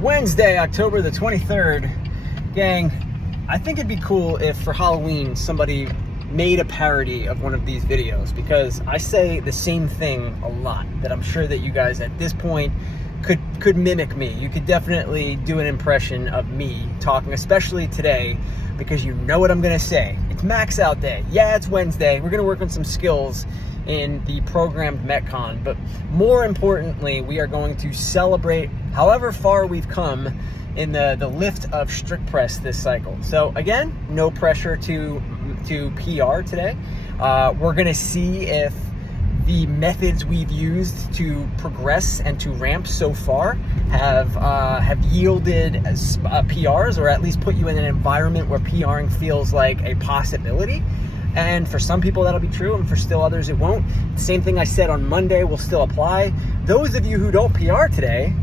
Wednesday, October the 23rd. Gang, I think it'd be cool if for Halloween somebody made a parody of one of these videos, because I say the same thing a lot that I'm sure that you guys at this point could mimic me. You could definitely do an impression of me talking, especially today, because you know what I'm gonna say. It's Max Out Day. Yeah, it's Wednesday. We're gonna work on some skills in the programmed Metcon, but more importantly, we are going to celebrate however far we've come in the lift of strict press this cycle. So again, no pressure to PR today. We're gonna see if the methods we've used to progress and to ramp so far have yielded PRs, or at least put you in an environment where PRing feels like a possibility. And for some people that'll be true, and for still others it won't. The same thing I said on Monday will still apply. Those of you who don't PR today,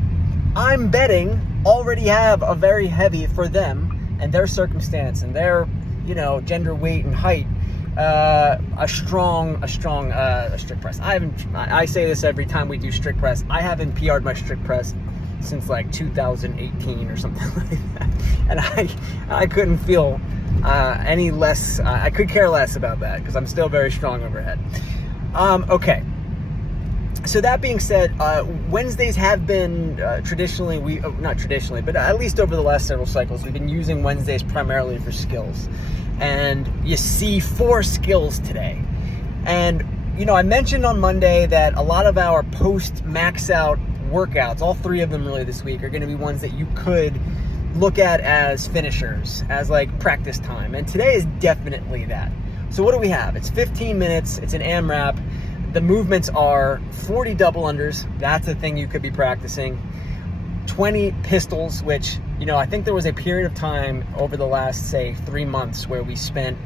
I'm betting already have a very heavy, for them and their circumstance and their, gender, weight, and height, a strong strict press. I say this every time we do strict press. I haven't PR'd my strict press since like 2018 or something like that, and I couldn't feel any less. I could care less about that because I'm still very strong overhead. Okay. So that being said, Wednesdays have been traditionally, not traditionally, but at least over the last several cycles, we've been using Wednesdays primarily for skills. And you see 4 skills today. And, I mentioned on Monday that a lot of our post max out workouts, all 3 of them really this week, are going to be ones that you could look at as finishers, as like practice time. And today is definitely that. So what do we have? It's 15 minutes. It's an AMRAP. The movements are 40 double unders. That's a thing you could be practicing. 20 pistols, which, I think there was a period of time over the last, say, 3 months where we spent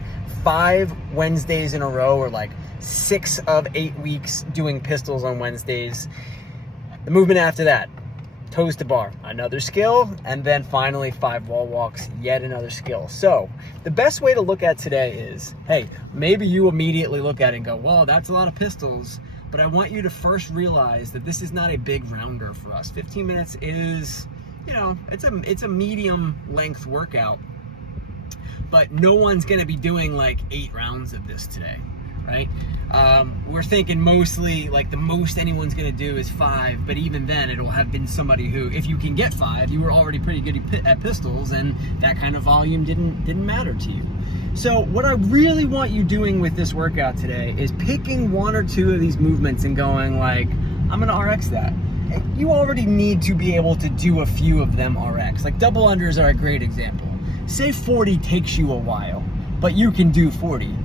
5 Wednesdays in a row, or like 6 of 8 weeks doing pistols on Wednesdays. The movement after that, toes to bar, another skill, and then finally 5 wall walks, yet another skill. So the best way to look at today is, hey, maybe you immediately look at it and go, well, that's a lot of pistols, but I want you to first realize that this is not a big rounder for us. 15 minutes is, it's a medium length workout, but no one's gonna be doing like 8 rounds of this today, right? We're thinking mostly like the most anyone's gonna do is 5, but even then it'll have been somebody who, if you can get 5, you were already pretty good at pistols, and that kind of volume didn't matter to you. So what I really want you doing with this workout today is picking 1 or 2 of these movements and going like, I'm gonna RX that. You already need to be able to do a few of them RX. Like double unders are a great example. Say 40 takes you a while, but you can do 40.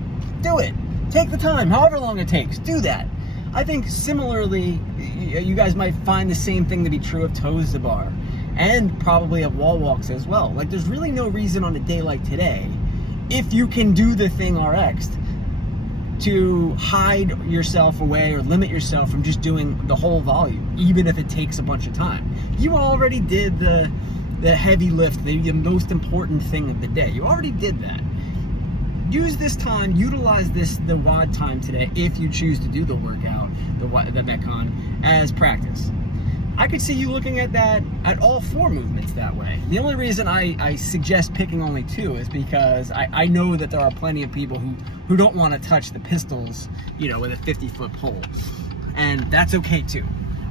Do it. Take the time, however long it takes, do that. I think similarly, you guys might find the same thing to be true of toes to bar, and probably of wall walks as well. Like there's really no reason on a day like today, if you can do the thing RX'd, to hide yourself away or limit yourself from just doing the whole volume, even if it takes a bunch of time. You already did the heavy lift, the most important thing of the day. You already did that. Use this time, utilize the WOD time today, if you choose to do the workout, the Metcon, as practice. I could see you looking at that, at all 4 movements that way. The only reason I suggest picking only 2 is because I know that there are plenty of people who don't want to touch the pistols, with a 50-foot pole. And that's okay too.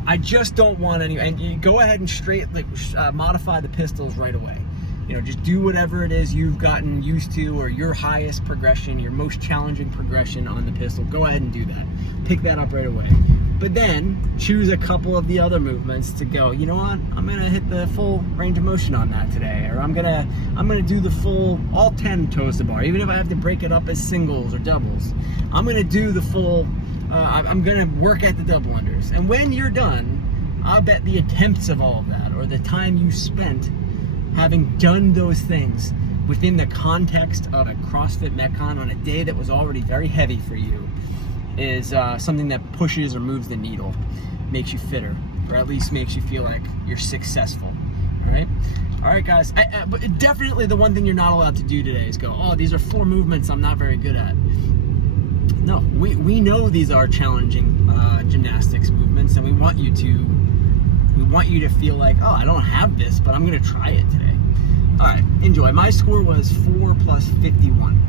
I just don't want any, and you go ahead and modify the pistols right away. Just do whatever it is you've gotten used to, or your highest progression, your most challenging progression on the pistol. Go ahead and do that. Pick that up right away. But then choose a couple of the other movements to go, you know what? I'm gonna hit the full range of motion on that today, or I'm gonna do the full, all 10 toes to bar, even if I have to break it up as singles or doubles. I'm gonna do the full, I'm gonna work at the double unders. And when you're done, I'll bet the attempts of all of that, or the time you spent having done those things within the context of a CrossFit Metcon on a day that was already very heavy for you, is something that pushes or moves the needle, makes you fitter, or at least makes you feel like you're successful. All right, guys. But definitely the one thing you're not allowed to do today is go, oh, these are 4 movements I'm not very good at. No, we know these are challenging gymnastics movements, and we want you to We want you to feel like, oh, I don't have this, but I'm gonna try it today. All right, enjoy. My score was 4 plus 51.